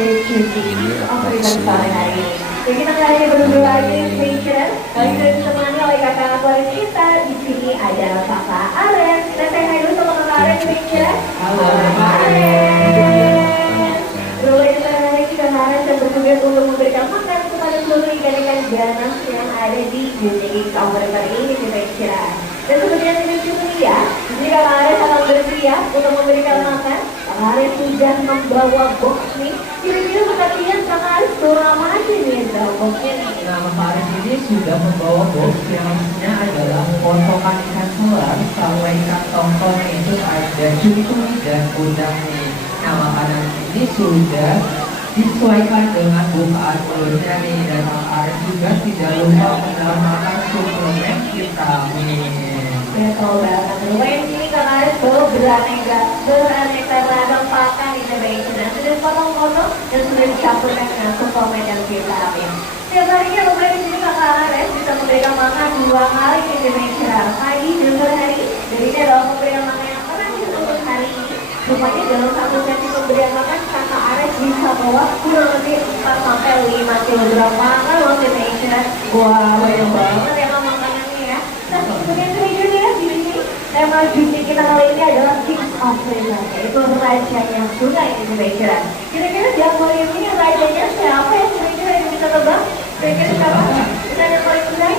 Operasi sore hari ini. Jadi kita kembali berdua lagi station. Kali ini ditemani oleh kakak favorit kita. Di sini ada kakak Aren. Kita say hi dulu sama kakak Aren station. Halo Aren. Boleh kita hari kita Aren dan bertugas untuk memberikan makan kepada seluruh ikan-ikan ganas yang ada di Unity Operator ini station. Dan kemudian ini juga ya. Jadi kakak Aren akan bersiap untuk memberikan makan. Kakak Aren sudah membawa box nih. Kira-kira kakak lihat kakak Aren bawa apa aja nih dalam boxnya nih? Nah, Kakak Aren ini sudah membawa box yang isinya adalah potongan ikan selar, sama ikan tongkol itu ada cumi-cumi dan udang nih. Nah, makanan ini sudah disesuaikan dengan bukaan mulutnya nih. Dan Ares juga tidak lupa menambahkan suplemen vitamin. Betul banget. Lumayan sini Kak Aris baru beraneka ragam pakan innovation dan sudah potong-potong dan sudah dicampurkan dengan suplemen dan vitamin. Setiap harinya lumayan di sini Kak Aris bisa memberikan makan 2 kali innovation pagi dan sore hari. Jadi ini adalah pemberian makan yang terakhir untuk hari ini. Rupanya dalam satu sesi pemberian makan Kakak Ares bisa bawa kurang lebih 4 sampai 5 kg makan motivation. Wow, banyak banget ya Kak makanannya ya. Nah, kemudian selanjutnya di sini tema judi kita kali ini adalah King of River, yaitu rajanya sungai Indonesia. Kira-kira di akuarium ini rajanya siapa yang kira-kira yang bisa tebak? Kira-kira siapa? Kita yang paling mudah?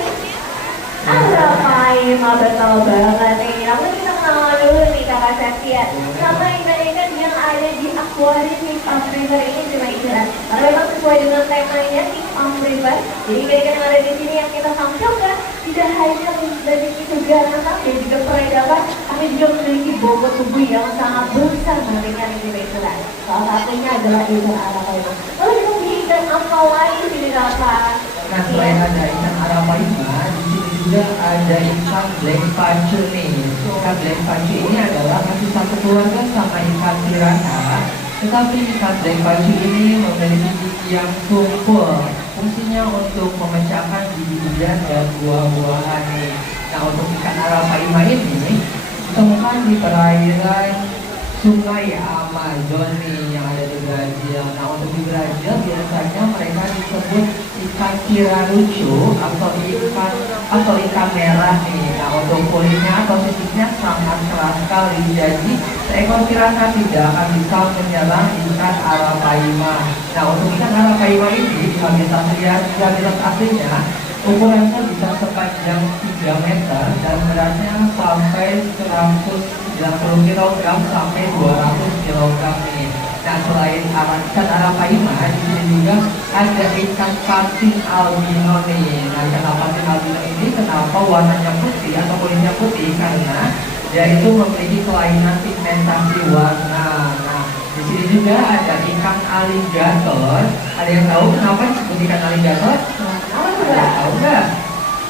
Arapaima, betul banget nih. Namun kita kenalan dulu nih Kakak Septian sama ikan-ikan yang ada di akuarium King of River ini kira-kira. Karena memang sesuai dengan temanya King of River, jadi ikan-ikan yang ada di sini yang kita tampilkan tidak hanya memiliki kegaran tapi juga peradaban, tapi juga memiliki bobot tubuh yang sangat besar dengan kira-kira. Salah satunya adalah ikan arapaima. Lalu kita punya ikan apa lagi sini Kakak? Nah, selain ada ikan arapaima, di sini juga ada ikan black pacu nih. Ikan black pacu ini adalah masih satu keluarga sama ikan piranha. Tetapi ikan black pacu ini memiliki gigi yang tumpul. Fungsinya untuk memecahkan biji-bijian dan buah-buahan nih. Nah, untuk ikan arapaima ini ditemukan di perairan Sungai Amazon nih yang ada di Brazil. Nah, untuk di Brazil biasanya mereka disebut ikan pirarucu atau ikan merah nih. Nah, untuk kulitnya atau sisiknya sangat keras sekali. Jadi seekor piranha tidak akan bisa menyerang ikan arapaima. Nah, untuk ikan arapaima ini di habitat aslinya ukurannya bisa sepanjang 3 meter dan beratnya sampai 190 kg sampai 200 kg nih. Nah, selain ikan arapaima, di sini juga ada ikan patin albino nih. Nah, ikan patin albino ini kenapa warnanya putih atau kulitnya putih? Karena dia itu memiliki kelainan pigmentasi warna. Nah, di sini juga ada ikan aligator. Ada yang tahu kenapa disebut ikan aligator? Tahu nggak?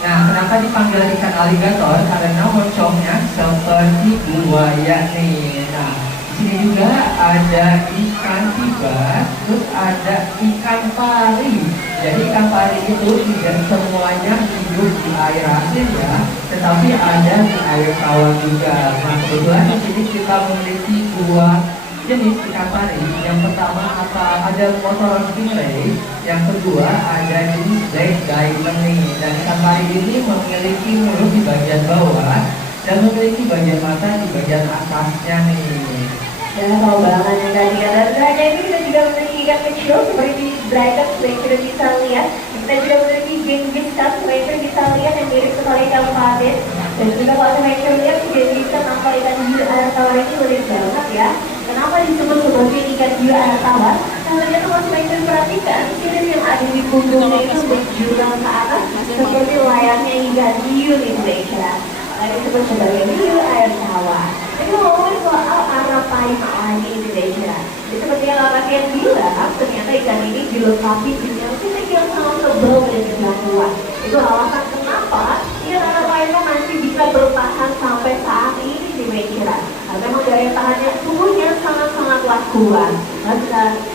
Nah, kenapa dipanggil ikan aligator? Karena moncongnya seperti buaya nih. Nah, di sini juga ada ikan tibas, terus ada ikan pari. Jadi ikan pari itu tidak semuanya hidup di air asin ya, tetapi ada di air tawar juga. Nah, kebetulan di sini kita memiliki 2 jenis ikan pari. Yang pertama ada motor stingray, yang kedua ada jenis black diamond nih. Dan ikan pari ini memiliki mulut di bagian bawah dan memiliki bagian mata di bagian atasnya nih. Ya, tahu banget ya kan ikan. Dan selain itu kita juga memiliki ikan kecil seperti dragon, yang kita bisa lihat. Kita juga memiliki genghis khan, yang kita bisa lihat yang mirip sekali ikan patin. Dan juga kalau teman-teman lihat genghis khan atau ikan hiu air tawar ini unik banget ya. Kenapa disebut sebagai ikan hiu air tawar? Karena ternyata kalau teman-teman perhatikan, sirip yang ada di punggungnya itu berjurang ke atas seperti layaknya ikan hiu nih Indonesia. Makanya disebut sebagai hiu air tawar. Jadi ngomongin soal arapaima lagi Indonesia. Jadi seperti yang kakak bilang, ternyata ikan ini dilengkapi dengan fisik yang sangat tebal dan juga kuat. Itu alasan kenapa ikan arapaima masih bisa bertahan sampai saat ini di Indonesia. Karena memang daya tahannya tubuhnya sangat-sangatlah kuat. Dan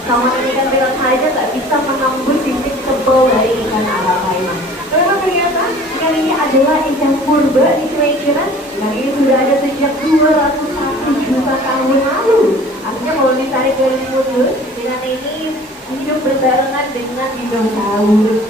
sama ikan bilang saja nggak bisa menembus fisik tebal dari ikan arapaima. Memang ternyata ikan ini adalah ikan purba di Indonesia. Ikan ini sudah ada sejak 201 juta tahun lalu. Artinya kalau ditarik dari mundur, ikan ini hidup berbarengan dengan dinosaurus.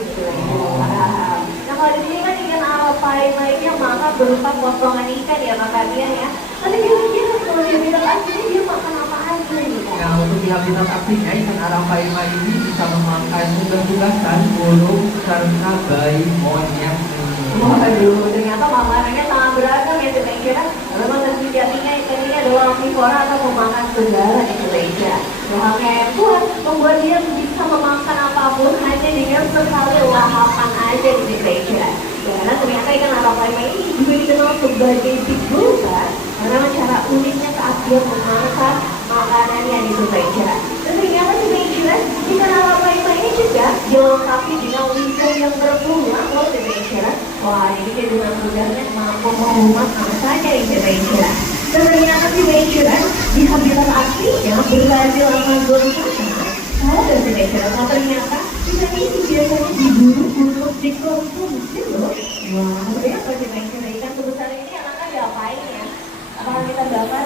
Nah, kalau di sini kan ikan arapaima ini yang makan berupa potongan ikan ya makannya ya. Tapi kira-kira kalau dia bilang aslinya dia makan apa aja nih? Nah, untuk di habitat aslinya ikan arapaima ini bisa memakan unggas-unggasan, burung, serta bayi monyet. Aduh, ternyata makanannya sangat beragam ya kira-kira. Memang sejatinya ikan ini adalah omnivora atau pemakan segala di Indonesia. Rahangnya yang kuat membuat dia bisa memakan apapun hanya dengan sekali lahapan aja di Indonesia. Karena ternyata ikan arapaima ini juga dikenal sebagai big bullseye karena cara uniknya saat dia memakan makanannya di Indonesia. Dan ternyata di Indonesia Di Kanal Paima ini juga dilengkapi dengan windsor yang berbunga loh Adventure. Wah, ini dengan mudahnya mampu menghemat apa saja Adventure. Dan ternyata Adventure di habitat asli yang berhasil menggol sana. Oh, Adventure, ternyata kita ini biasanya diburu untuk dikonsumsi loh. Wah, ternyata Adventure ikan sebesar ini anak-anak diapain ya? Apakah kita bakar?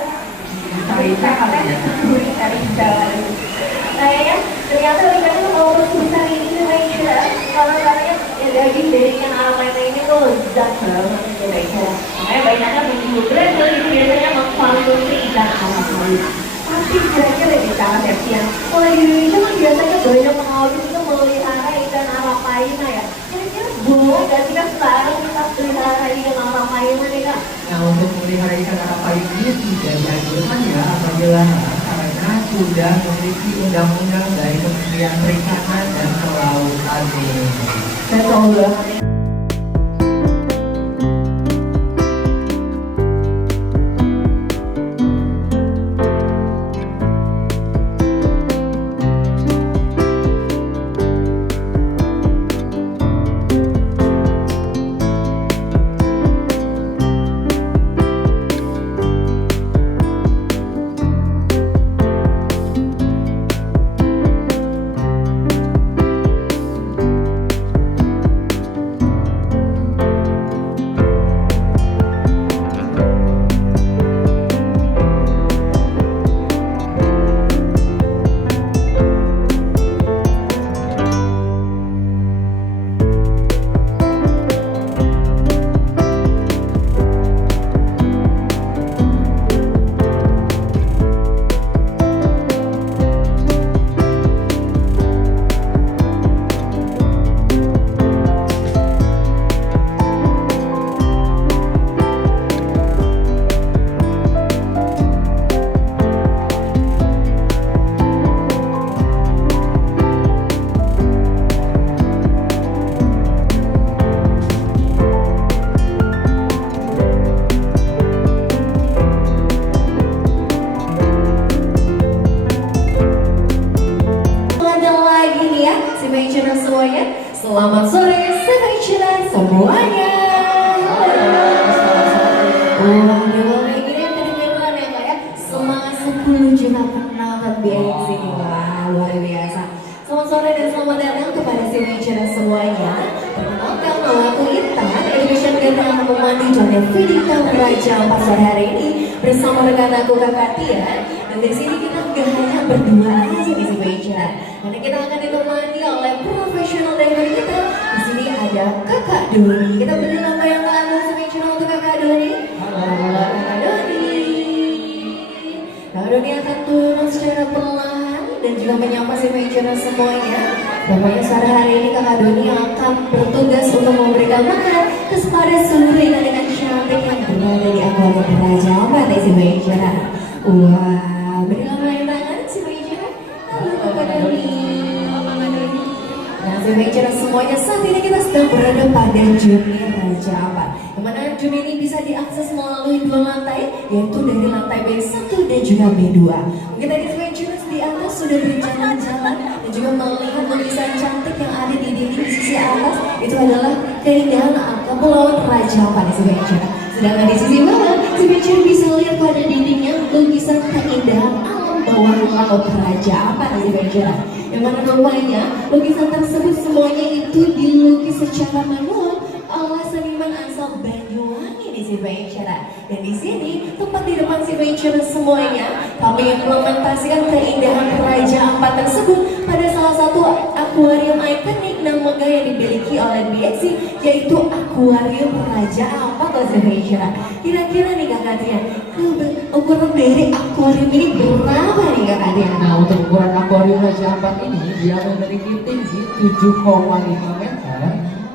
Kayaknya ternyata ikannya kalau sebesar ini Adventure, kalau katanya daging dari ikan arapaima ini tuh lezat banget Adventure. Makanya banyaknya begitu brand itu biasanya mengkonsumsi ikan arapaima. Tapi kira-kira di cara Septian, kalau di Indonesia kan biasanya banyak pengawet itu melihara ikan arapaima ya. Kira-kira boleh gak sih kan sekarang kita pelihara ikan arapaima nih Kak? Nah, untuk memelihara ikan arapaima ini tidak dianjurkan ya apabila karena sudah memiliki undang-undang dari Kementerian Perikanan dan Kelautan. Betul banget. Selamat sore, Adventure semuanya. Wah, mulai gini kedengeran ya Kak ya. Semangat 10 juta penonton BX ini. Wah, luar biasa. Selamat sore dan selamat datang kepada Adventure semuanya. Perkenalkan nama aku Intan, Education Ganteng akan memandu channel Vidita Raja Ampat sore hari ini bersama rekan aku Kakak Tia. Dan di sini kita gak hanya berdua aja di Adventure, karena kita akan ditemani oleh profesional diver kita. Di sini ada Kakak Doni. Kita beri nama yang lalu Adventure untuk Kakak Doni. Halo Kakak Doni. Kakak Doni akan turun secara perlahan dan juga menyapa Adventure semuanya. Pokoknya sore hari ini Kakak Doni akan bertugas untuk memberikan makan kepada seluruh ikan-ikan cantik yang berada di akuarium Raja Ampat Adventure. Wah, beri lambaian tangan Adventure. Halo Kakak Doni. Nah, Adventure semuanya, saat ini kita sedang berada pada Juni Raja Ampat, yang mana Juni ini bisa diakses melalui 2 lantai, yaitu dari lantai B1 dan juga B2. Mungkin tadi Adventure di atas sudah berjalan-jalan dan juga melihat lukisan cantik yang ada di dinding di sisi atas. Itu adalah keindahan Kepulauan Raja Ampat Adventure. Sedangkan di sisi bawah, Adventure bisa lihat pada dindingnya lukisan keindahan alam bawah laut Raja Ampat Adventure. Yang mana rupanya lukisan tersebut semuanya itu dilukis secara manual oleh seniman asal Banyuwangi di Adventure. Dan di sini tempat di depan Adventure semuanya kami implementasikan keindahan Raja Ampat tersebut pada salah satu akuarium ikonik dan megah yang dimiliki oleh BXC, yaitu akuarium Raja Ampat Adventure. Kira-kira nih Kakak Tian, ukuran dari akuarium ini berapa nih Kakak Tian? Nah, untuk ukuran akuarium Raja Ampat ini dia memiliki tinggi 7,5 meter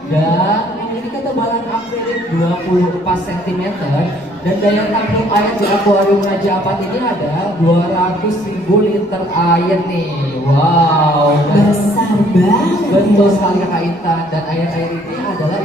dan memiliki ketebalan akrilik 24 cm dan daya tampung air di akuarium Raja Ampat ini ada 200.000 liter air nih. Wow, Besar banget. betul sekali Kakak Intan. Dan air-air ini adalah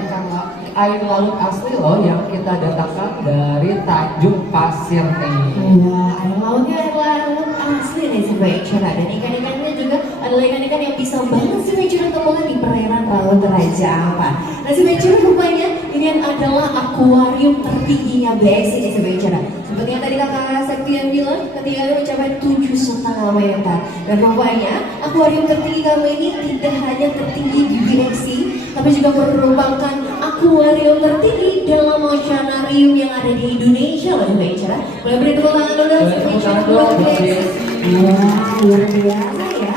air laut asli loh yang kita datangkan dari Tanjung Pasir nih. Wah, air lautnya air laut asli nih Adventure. Dan ikan-ikannya juga adalah ikan-ikan yang bisa banget si Ventura temukan di perairan Laut Raja Ampat. Nah si Ventura rupanya ini adalah akuarium tertingginya BX ini si Ventura. Seperti yang tadi kakak Septian bilang, ketinggiannya mencapai 7,5 meter. Dan rupanya akuarium tertinggi kami ini tidak hanya tertinggi di BXC, tapi juga merupakan akuarium tertinggi dalam oceanarium yang ada di Indonesia loh si Ventura. Boleh beri tepuk tangan dulu si Ventura buat BXC. Wah, luar biasa ya.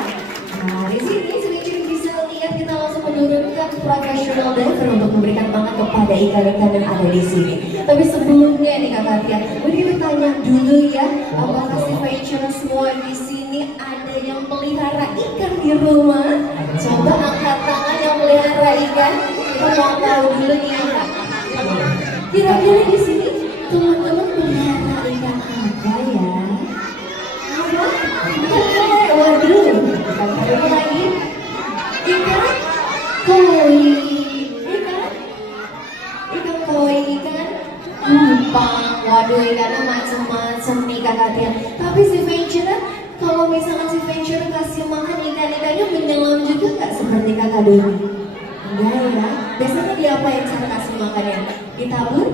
Nah, di sini sedikit bisa lihat kita langsung menurunkan profesional diver untuk memberikan makan kepada ikan-ikan yang ada di sini. Tapi sebelumnya nih Kakak Tia, boleh kita tanya dulu ya, apakah si Ventura semua di sini ada yang pelihara ikan di rumah? Coba angkat tangan yang pelihara ikan. Kita mau tahu dulu nih. Kira-kira di sini teman-teman pelihara ikan apa ya? Waduh, apa lagi? Ikan koi, ikan koi, ikan cupang. Waduh, ikannya macam-macam nih Kakak Tia. Tapi si Ventura, kalau misalkan si Ventura kasih makan ikan-ikannya menyelam juga nggak seperti Kakak Doni? Enggak ya. Biasanya diapain cara kasih makannya? Ditabur?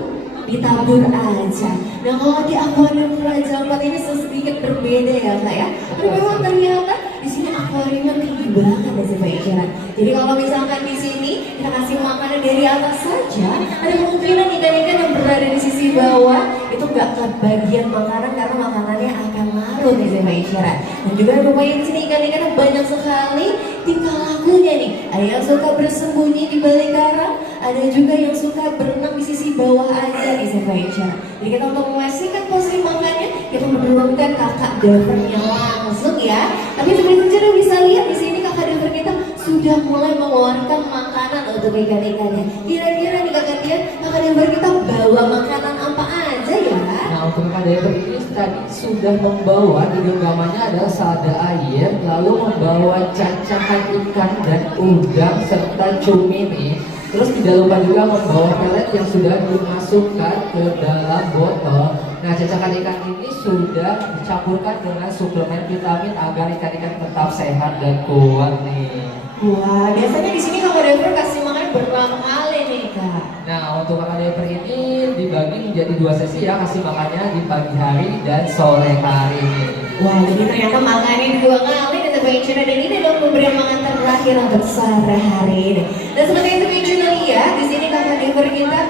Ditabur aja. Nah kalau di akuarium Raja Ampat ini sedikit berbeda ya Kak ya. Tapi memang ternyata di sini akuariumnya tinggi banget ya si Ventura. Jadi kalau misalkan di sini kita kasih makanan dari atas saja, ada kemungkinan ikan-ikan yang berada di sisi bawah itu nggak kebagian makanan karena makanannya akan larut ya si Ventura. Dan juga rupanya di sini ikan-ikan banyak sekali tingkah lakunya nih. Ada yang suka bersembunyi di balik karang, ada juga yang suka berenang di sisi bawah aja nih si Ventura. Jadi kita untuk memastikan posisi makannya, kita menurunkan kakak divernya langsung ya. Tapi seperti yang bisa lihat di sini kakak diver kita sudah mulai mengeluarkan makanan untuk ikan-ikannya. Kira-kira nih kakak Tia, kakak diver kita bawa makanan apa aja ya? Nah untuk kakak diver ini tadi sudah membawa, di genggamannya adalah selada air, lalu membawa cacahan ikan dan udang serta cumi nih. Terus tidak lupa juga membawa pelet yang sudah dimasukkan ke dalam botol. Nah cacahan ikan ini sudah dicampurkan dengan suplemen vitamin agar ikan-ikan tetap sehat dan kuat nih. Wah, biasanya di sini kakak diver kasih makan berapa kali nih Kak? Nah untuk kakak diver ini dibagi menjadi 2 sesi ya, kasih makannya di pagi hari dan sore hari nih. Wah, jadi ternyata makannya 2 kali dan Ventura dan ini adalah pemberian makan terakhir untuk sore hari ini. Dan seperti yang Ventura lihat, di sini kakak diver kita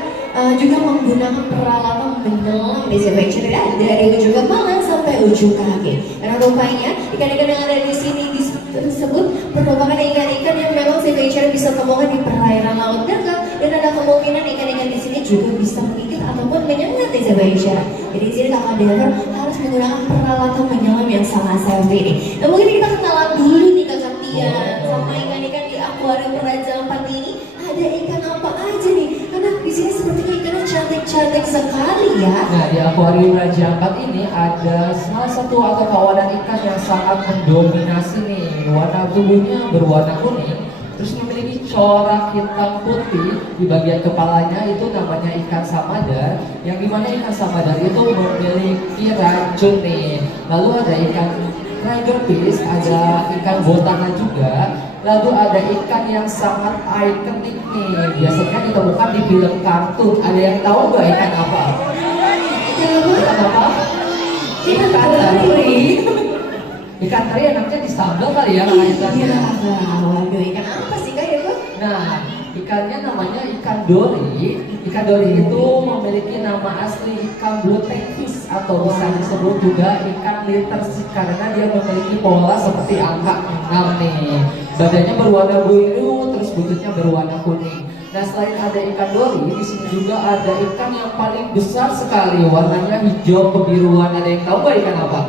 juga menggunakan peralatan menyelam di Ventura dari ujung kepala sampai ujung kaki. Karena rupanya ikan-ikan yang ada di sini tersebut merupakan ikan-ikan yang memang si Ventura bisa temukan di perairan Laut Naga, dan ada kemungkinan ikan-ikan di sini juga bisa menggigit ataupun menyengat di Ventura. Jadi di sini kakak diver harus menggunakan peralatan menyelam yang sangat safety ini. Nah mungkin kita kenalan dulu nih kakak Tia sama ikan-ikan di akuarium Raja Ampat ini. Ada ikan apa aja nih? Karena di sini sepertinya ikannya cantik-cantik sekali ya. Nah di akuarium Raja Ampat ini ada salah satu atau kawanan ikan yang sangat mendominasi nih. Warna tubuhnya berwarna kuning, terus memiliki corak hitam putih di bagian kepalanya, itu namanya ikan samadar. Yang dimana ikan samadar itu memiliki racun nih. Lalu ada ikan triggerfish, ada ikan botana juga. Lalu ada ikan yang sangat ikonik nih, biasanya ditemukan di film kartun. Ada yang tahu nggak ikan apa? Ikan apa? Ikan teri. Ikan teri enaknya disambal kali ya ikannya. Iya, waduh ikan apa sih Kak itu? Nah, ikannya namanya ikan dori. Ikan dori itu memiliki nama asli ikan blue fish atau bisa disebut juga ikan litterfish karena dia memiliki pola seperti angka 6 nih. Badannya berwarna biru, terus buntutnya berwarna kuning. Nah, selain ada ikan dori, di sini juga ada ikan yang paling besar sekali, warnanya hijau kebiruan. Ada yang tahu nggak ikan apa?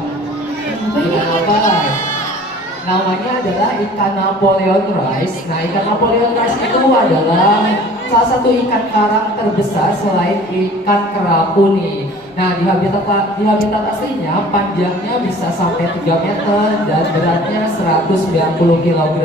Ikan apa? Namanya adalah ikan Napoleon rice. Nah, ikan Napoleon rice itu adalah salah satu ikan karang terbesar selain ikan kerapu nih. Nah, di habitat aslinya panjangnya bisa sampai 3 meter dan beratnya 190 kg.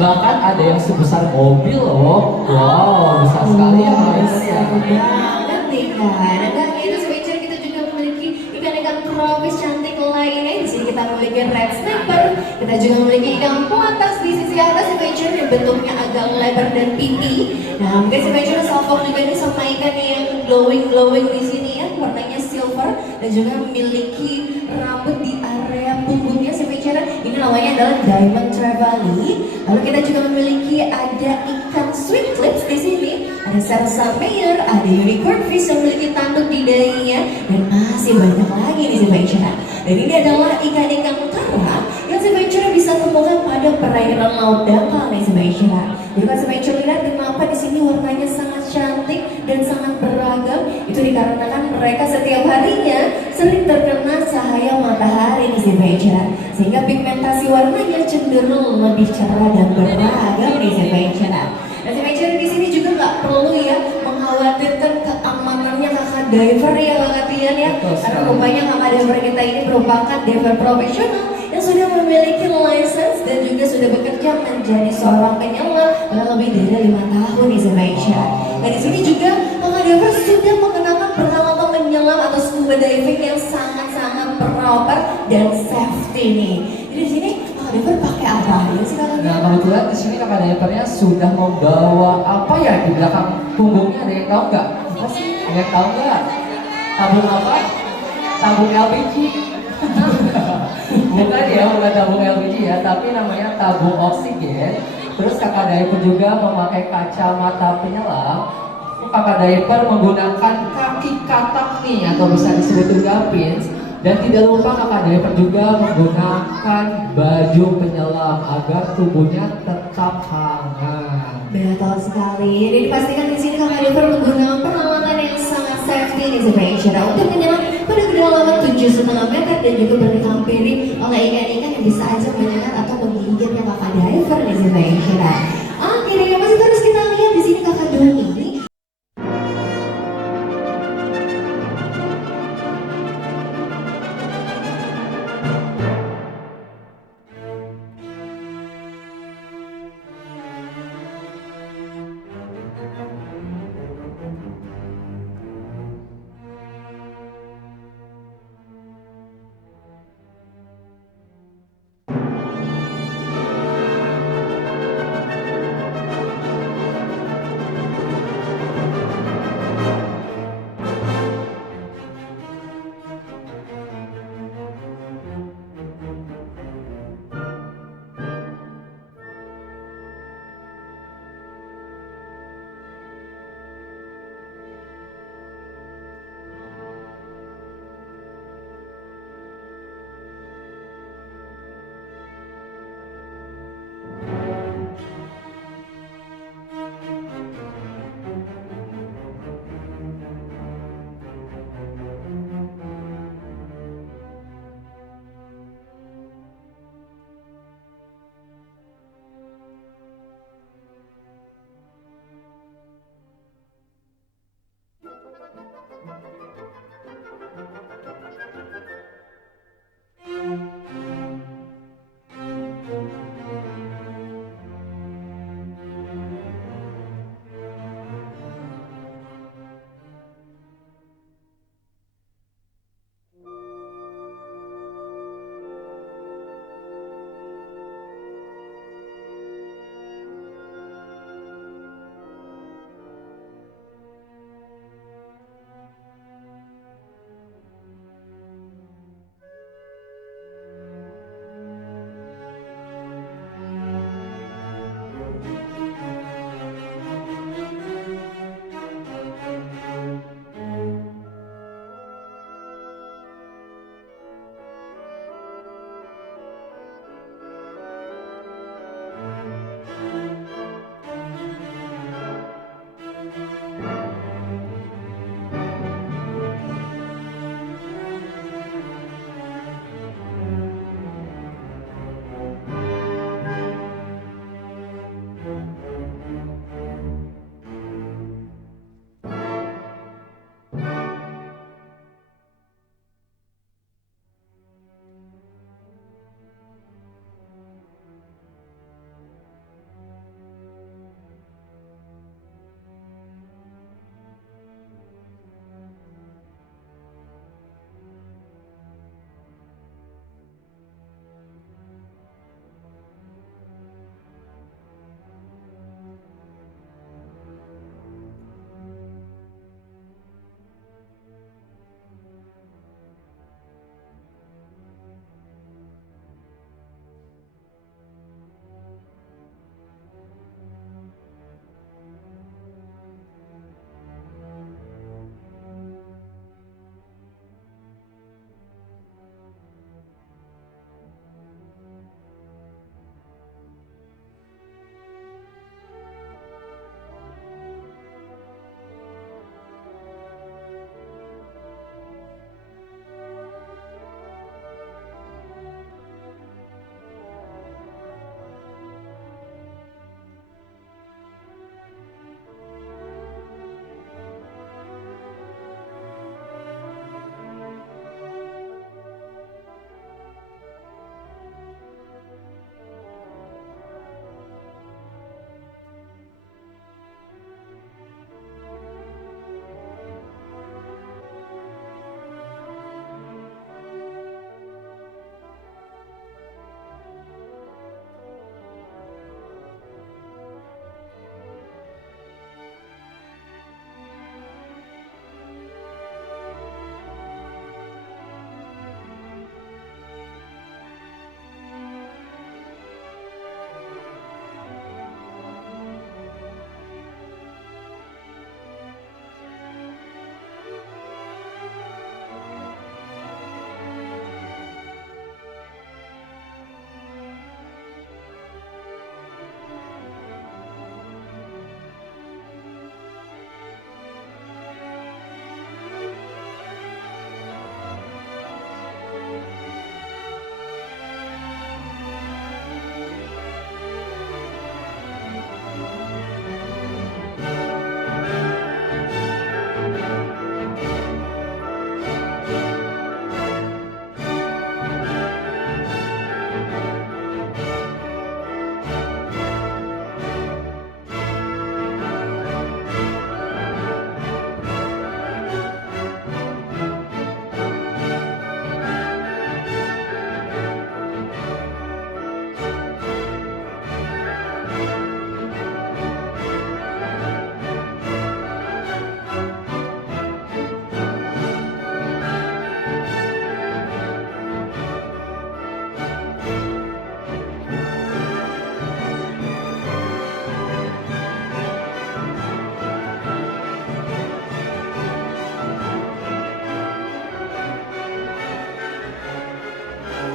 Bahkan ada yang sebesar mobil loh. Wow, besar sekali ya guys. Banget nih kan. Dan itu sebenarnya kita juga memiliki ikan-ikan crayfish cantik lainnya. Di sini kita memiliki red snapper, kita juga memiliki ikan platas sisi atas si Venture yang bentuknya agak lebar dan pipi. Nah, mungkin si Venture salfok juga nih sama ikannya yang glowing di sini ya, warnanya silver dan juga memiliki rambut di area punggungnya si Venture. Ini namanya adalah Diamond Trevally. Lalu kita juga memiliki ada ikan sweet lips di sini. Ada Salsa Mayer, ada unicorn fish yang memiliki tanduk di dahinya dan masih banyak lagi di si Venture. Dan ini adalah ikan-ikan kara yang si Venture bisa temukan pada perairan laut dangkal nih si Venture. Jadi kan si Venture lihat kenapa di sini warnanya sangat cantik dan sangat beragam. Itu dikarenakan mereka setiap harinya sering terkena cahaya matahari nih si Venture, sehingga pigmentasi warnanya cenderung lebih cerah dan beragam nih si Venture. Nah si Venture di sini juga nggak perlu ya mengkhawatirkan keamanannya kakak diver ya kakak Tian ya, karena rupanya kakak diver kita ini merupakan diver profesional yang sudah memiliki license dan juga sudah bekerja menjadi seorang penyelam lebih dari 5 tahun di Indonesia. Nah di sini juga kakak diver sudah mengenakan pengalaman menyelam atau scuba diving yang sangat-sangat proper dan safety nih. Jadi di sini kakak diver pakai apa ya sih kakak? Nah kebetulan di sini kakak divernya sudah membawa apa ya di belakang punggungnya, ada yang tahu nggak? Ada yang tahu nggak? Tabung apa? Tabung LPG. Bukan ya, bukan tabung LPG ya, tapi namanya tabung oksigen. Terus kakak diver juga memakai kacamata penyelam. Kakak diver menggunakan kaki katak nih atau bisa disebut juga pins. Dan tidak lupa kakak diver juga menggunakan baju penyelam agar tubuhnya tetap hangat. Betul sekali. Jadi dipastikan di sini kakak diver menggunakan peralatan yang sangat safety di Indonesia untuk menyelam pada kedalaman 7,5 meter dan juga berhampiri oleh ikan-ikan yang bisa aja menyengat atau menggigitnya kakak diver di Indonesia.